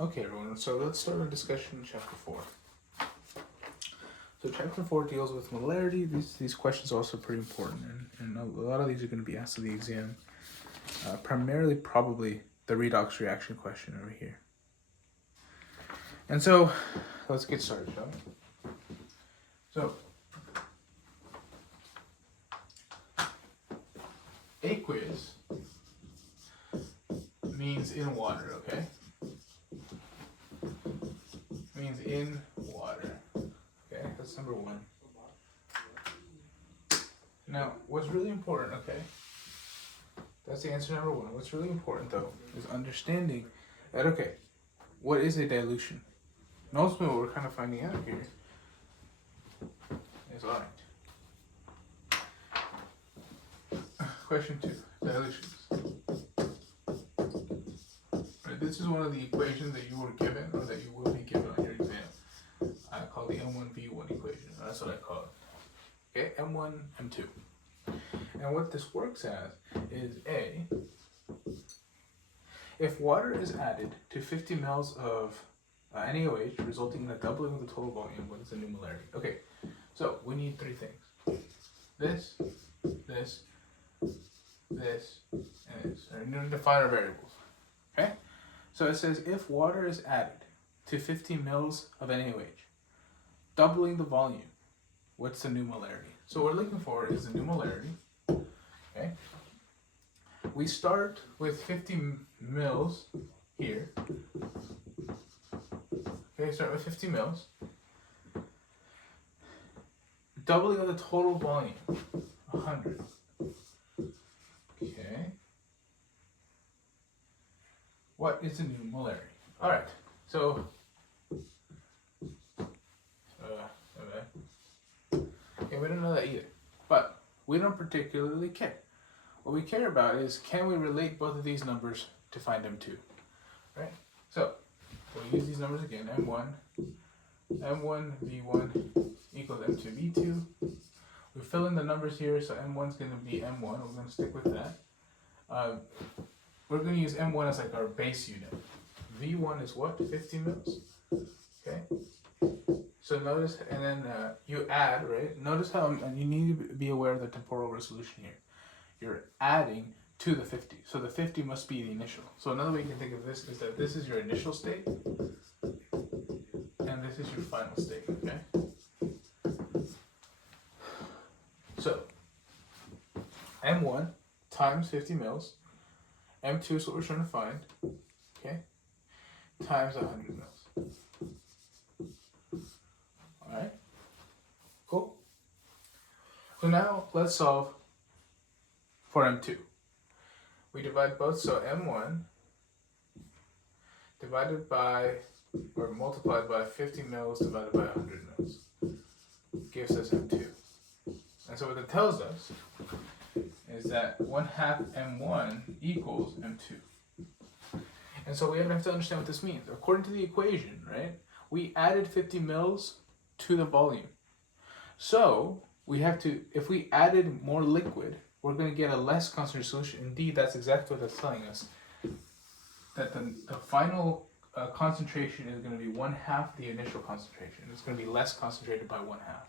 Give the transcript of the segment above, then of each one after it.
Okay, everyone, so let's start our discussion in chapter 4. So chapter 4 deals with molarity. These questions are also pretty important, and a lot of these are going to be asked in the exam. Primarily, probably, the redox reaction question over here. And so, let's get started, shall we? So, aqueous means in water, okay? Means in water. Okay, that's number 1. Now, what's really important, okay? That's the answer number 1. What's really important, though, is understanding that, okay, what is a dilution? And ultimately, what we're kind of finding out here is, all right. Question 2, dilutions. Right, this is one of the equations that you were given, or that you will be given on your exam. I call the M1V1 equation. That's what I call it. Okay, M1, M2. And what this works as is A, if water is added to 50 mL of NaOH, resulting in a doubling of the total volume, what is the new molarity? Okay, so we need 3 things. This, this, and this. We need to define our variables. Okay? So it says if water is added to 50 mL of NaOH, doubling the volume, what's the new molarity? So what we're looking for is the new molarity. Okay? We start with 50 mils here. Okay, start with 50 mils. Doubling of the total volume, 100. Okay. What is the new molarity? All right. So, okay, we don't know that either, but we don't particularly care. What we care about is, can we relate both of these numbers to find M2, right? So, we'll use these numbers again, M1 V1 equals M2 V2. We fill in the numbers here, so M1 is going to be M1. We're going to stick with that. We're going to use M1 as like our base unit. V1 is what? 50 mils. Okay. So notice, and then you add, right? Notice how, and you need to be aware of the temporal resolution here. You're adding to the 50. So the 50 must be the initial. So another way you can think of this is that this is your initial state, and this is your final state, okay? So, M1 times 50 mils, M2 is what we're trying to find, okay? Times 100 mils. Alright? Cool. So now let's solve for M2. We divide both, so M1 divided by, or multiplied by 50 mils divided by 100 mils gives us M2. And so what that tells us is that 1/2 M1 equals M2. And so we have to understand what this means. According to the equation, right, we added 50 mils to the volume. So we have to, if we added more liquid, we're going to get a less concentrated solution. Indeed, that's exactly what that's telling us. That the final concentration is going to be 1/2 the initial concentration. It's going to be less concentrated by 1/2.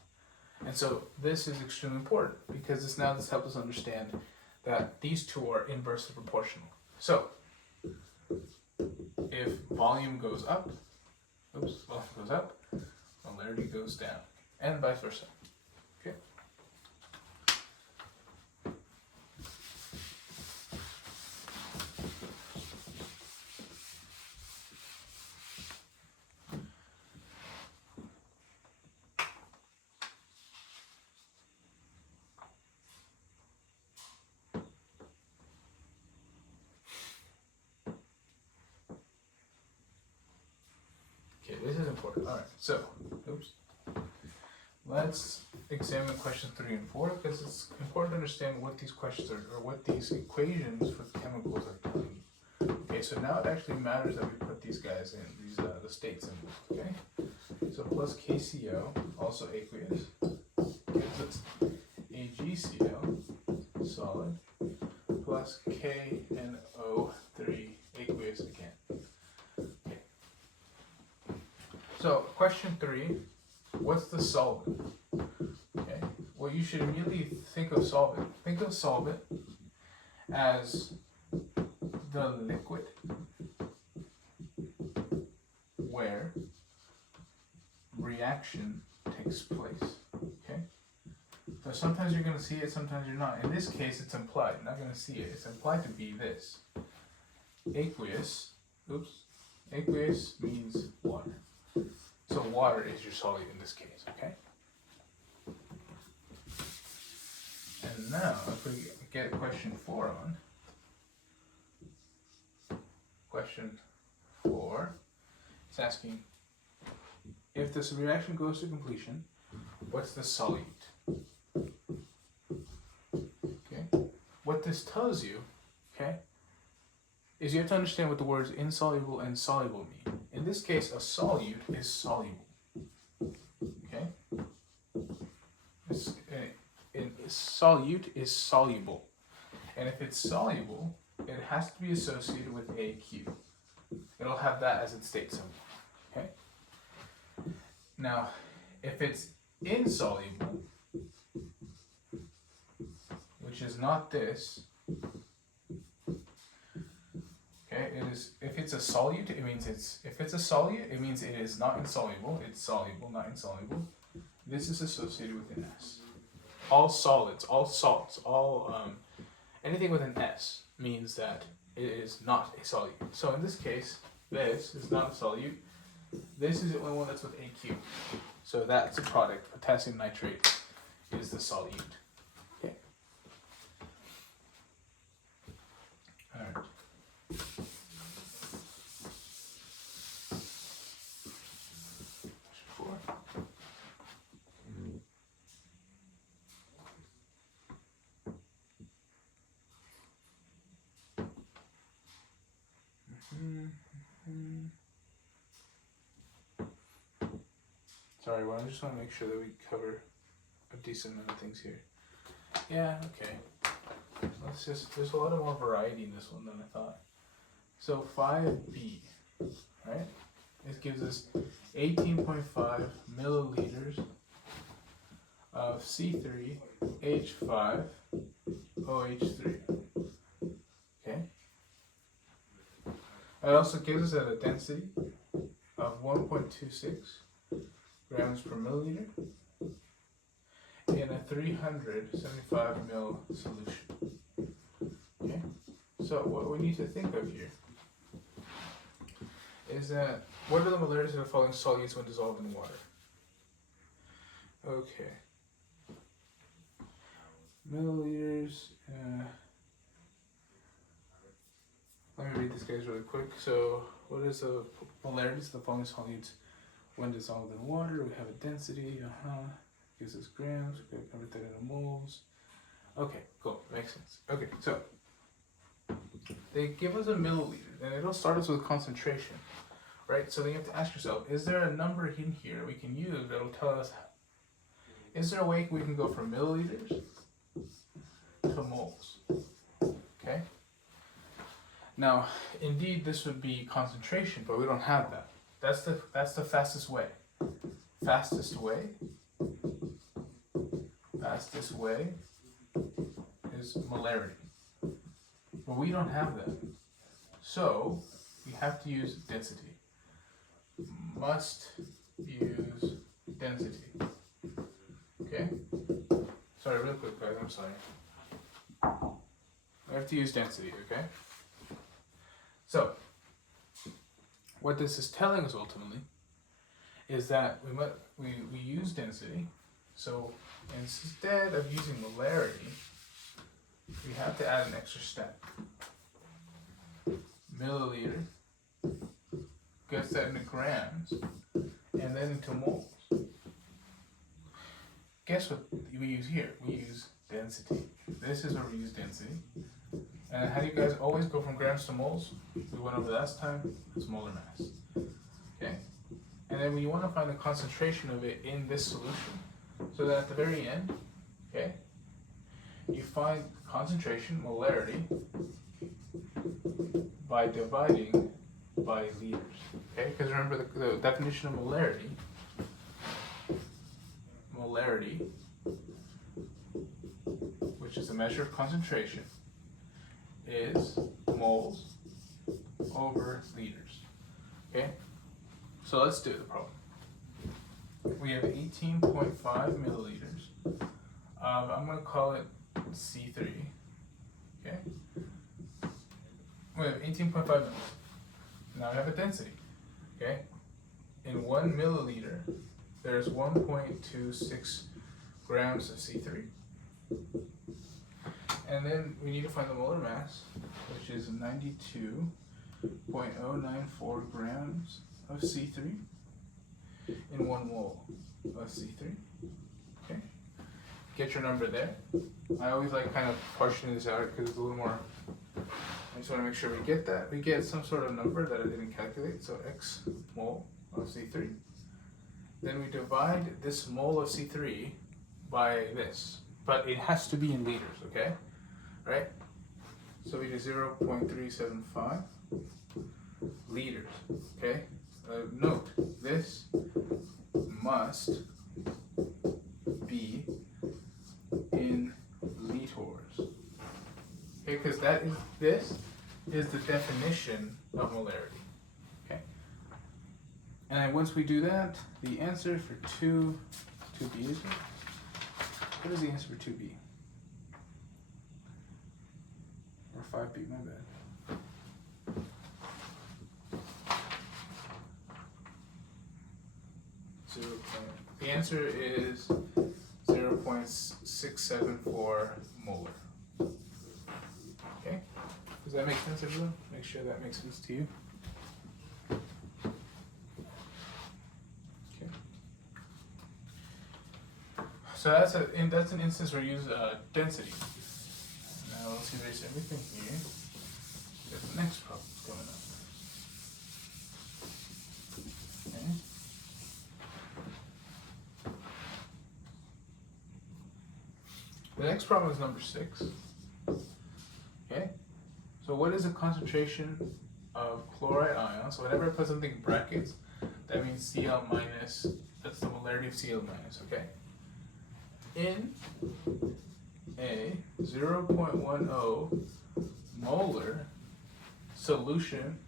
And so this is extremely important because this helps us understand that these two are inversely proportional. So if volume goes up, molarity goes down, and vice versa. Okay. This is important. All right, so, let's examine questions 3 and 4 because it's important to understand what these questions are, or what these equations for chemicals are telling you. Okay, so now it actually matters that we put these guys in, these the state symbols. Okay, so plus KCO, also aqueous, gives us AgCO, solid, plus KNO3 aqueous again. Okay. So question 3, what's the solvent? Okay, well you should immediately think of solvent. Think of solvent as the liquid where reaction takes place. Okay, so sometimes you're going to see it, sometimes you're not. In this case, it's implied. You're not going to see it. It's implied to be this. Aqueous. Aqueous means water. So water is your solute in this case. Okay. And now, if we get question 4 on. Question 4. It's asking, if this reaction goes to completion, what's the solute? Okay. What this tells you, okay, is you have to understand what the words insoluble and soluble mean. In this case, a solute is soluble. Okay. Solute is soluble. And if it's soluble, it has to be associated with AQ. It'll have that as its state symbol. Okay? Now, if it's insoluble, which is not this, okay, it is, if it's a solute, it means if it's a solute, it means it is not insoluble, it's soluble, not insoluble. This is associated with an S. All solids, all salts, anything with an S means that it is not a solute. So in this case, this is not a solute. This is the only one that's with AQ. So that's a product. Potassium nitrate is the solute. Okay. All right. Question 4. Sorry, well, I just want to make sure that we cover a decent amount of things here. Yeah, okay. Let's just, there's a lot of more variety in this one than I thought. So 5B, right? This gives us 18.5 milliliters of C3H5OH3. Okay? It also gives us a density of 1.26 grams per milliliter in a 375 ml solution. Okay, so what we need to think of here is that what are the molarities of the following solutes when dissolved in water? Okay, milliliters. Let me read this guys really quick. So, what is the molarities of the following solutes when dissolved in water? We have a density, gives us grams, we gotta convert that into moles. Okay, cool, makes sense. Okay, so they give us a milliliter, and it'll start us with concentration, right? So then you have to ask yourself, is there a number in here we can use that'll tell us, is there a way we can go from milliliters to moles? Okay? Now, indeed, this would be concentration, but we don't have that. That's the fastest way. Fastest way is molarity. But we don't have that. So we have to use density. Must use density. Okay? Sorry, real quick guys, I'm sorry. We have to use density, okay? So what this is telling us ultimately is that we use density. So instead of using molarity, we have to add an extra step. Milliliter gets that into grams and then into moles. Guess what we use here? We use density. This is where we use density. And how do you guys always go from grams to moles? We went over last time, it's molar mass. Okay? And then we want to find the concentration of it in this solution. So that at the very end, okay, you find concentration, molarity, by dividing by liters. Okay, because remember the definition of molarity. Molarity, which is a measure of concentration, is moles over liters. Okay, so let's do the problem. We have 18.5 milliliters. I'm going to call it C3. Okay, we have 18.5 mils. Now I have a density. Okay, in 1 milliliter, there's 1.26 grams of C3. And then we need to find the molar mass, which is 92.094 grams of C3 in 1 mole of C3. Okay, get your number there. I always like kind of portioning this out because it's a little more. I just want to make sure we get that. We get some sort of number that I didn't calculate, so X mole of C3. Then we divide this mole of C3 by this, but it has to be in liters, okay? Right? So we do 0.375 liters, okay? Note, this must be in liters, okay? Because this is the definition of molarity, okay? And then once we do that, the answer for 2B is what is the answer for 2B? Or 5B, my bad. The answer is 0.674 molar. Okay? Does that make sense, everyone? Make sure that makes sense to you. So that's an instance where you use density. Now let's erase everything here. There's the next problem coming up. Okay. The next problem is number 6. Okay. So what is the concentration of chloride ion? So whenever I put something in brackets, that means Cl minus. That's the molarity of Cl minus. Okay. In a 0.10 molar solution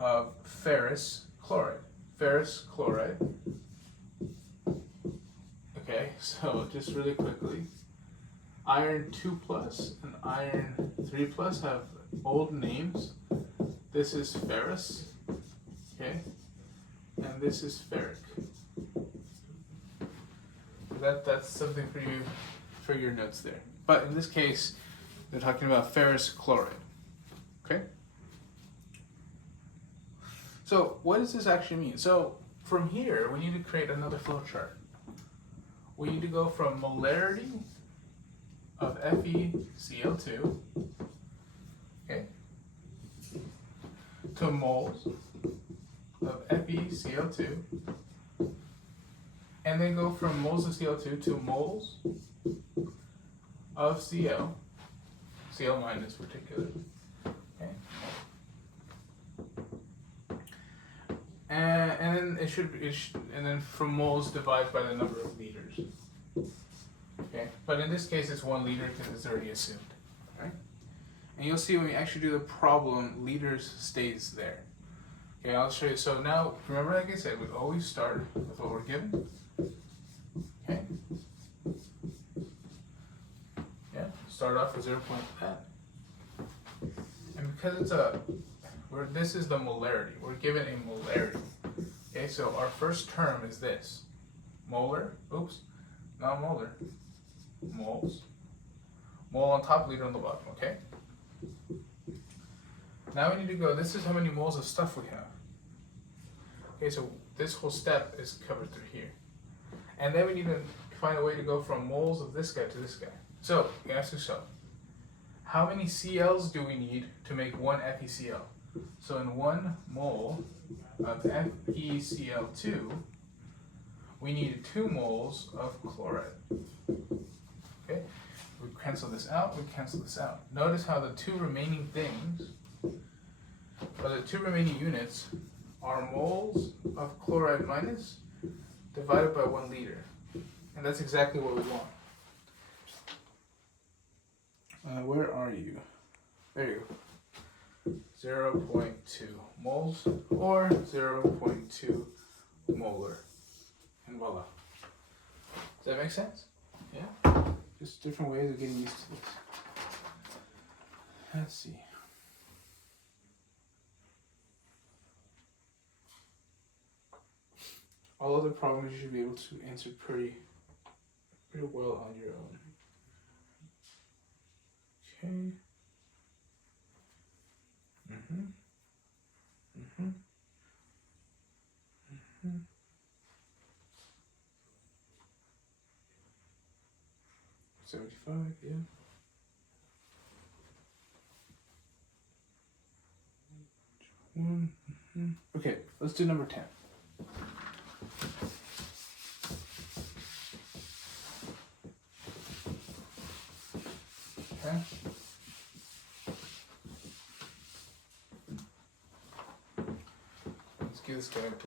of ferrous chloride. Ferrous chloride. Okay, so just really quickly, iron 2 plus and iron 3 plus have old names. This is ferrous, okay, and this is ferric. That's something for you, for your notes there. But in this case, they're talking about ferrous chloride. Okay? So what does this actually mean? So from here, we need to create another flow chart. We need to go from molarity of FeCl2, okay, to moles of FeCl2, and then go from moles of Cl2 to moles of Cl minus particularly. Okay. And then and then from moles divide by the number of liters. Okay, but in this case it's 1 liter because it's already assumed. Right? And you'll see when we actually do the problem, liters stays there. Okay, I'll show you. So now, remember, like I said, we always start with what we're given. Okay. Yeah, start off with 0.10. And because it's this is the molarity. We're given a molarity. Okay, so our first term is this. Molar, not molar. Moles. Mole on top, liter on the bottom, okay? Now we need to go, this is how many moles of stuff we have. Okay, so this whole step is covered through here. And then we need to find a way to go from moles of this guy to this guy. So, you ask yourself, how many CLs do we need to make 1 FeCl? So in 1 mole of FeCl2, we need 2 moles of chloride. Okay, we cancel this out, we cancel this out. Notice how the 2 remaining things, but the two remaining units are moles of chloride minus divided by 1 liter. And that's exactly what we want. Where are you? There you go. 0.2 moles or 0.2 molar. And voila. Does that make sense? Yeah? Just different ways of getting used to this. Let's see. All other problems you should be able to answer pretty well on your own. Okay. Mm-hmm. 75, yeah. Okay, let's do number 10. Okay. Let's give this guy a